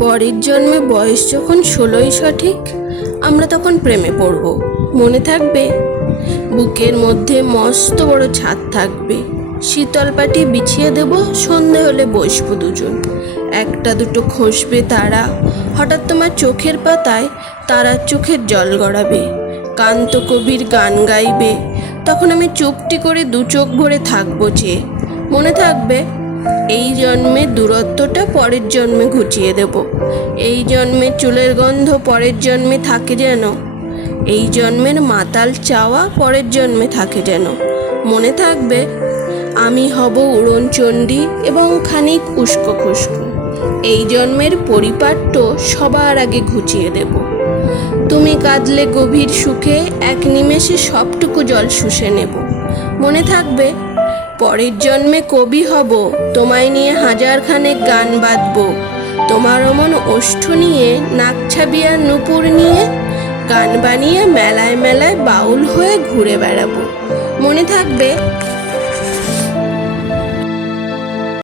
পরের জন্মে বয়স যখন 16ই সঠিক, আমরা তখন প্রেমে পড়ব। মনে থাকবে? বুকের মধ্যে মস্ত বড় ছাদ থাকবে, শীতল পাটি বিছিয়ে দেব, সন্ধে হলে বসবো দুজন। একটা দুটো খসবে তারা, হঠাৎ তোমার চোখের পাতায় তারার চোখের জল গড়াবে। কান্ত কবির গান গাইবে, তখন আমি চুপটি করে দু চোখ ভরে থাকবো চেয়ে। মনে থাকবে? এই জন্মে দূরত্বটা পরের জন্মে ঘুচিয়ে দেব। এই জন্মে চুলের গন্ধ পরের জন্মে থাকে যেন, এই জন্মের মাতাল চাওয়া পরের জন্মে থাকে যেন। মনে থাকবে? আমি হব উড়নচণ্ডী এবং খানিক উস্কো খুস্কো। এই জন্মের পরিপাট্য সবার আগে ঘুচিয়ে দেব। তুমি কাঁদলে গভীর সুখে এক নিমেষে সবটুকু জল শুষে নেব। মনে থাকবে? পরের জন্মে কবি হব, তোমায় নিয়ে হাজারখানেক গান বাঁধব। তোমার অমন ওষ্ঠ নিয়ে, নাক ছাবিয়ার নূপুর নিয়ে গান বানিয়ে মেলায় মেলায় বাউল হয়ে ঘুরে বেড়াবো। মনে থাকবে?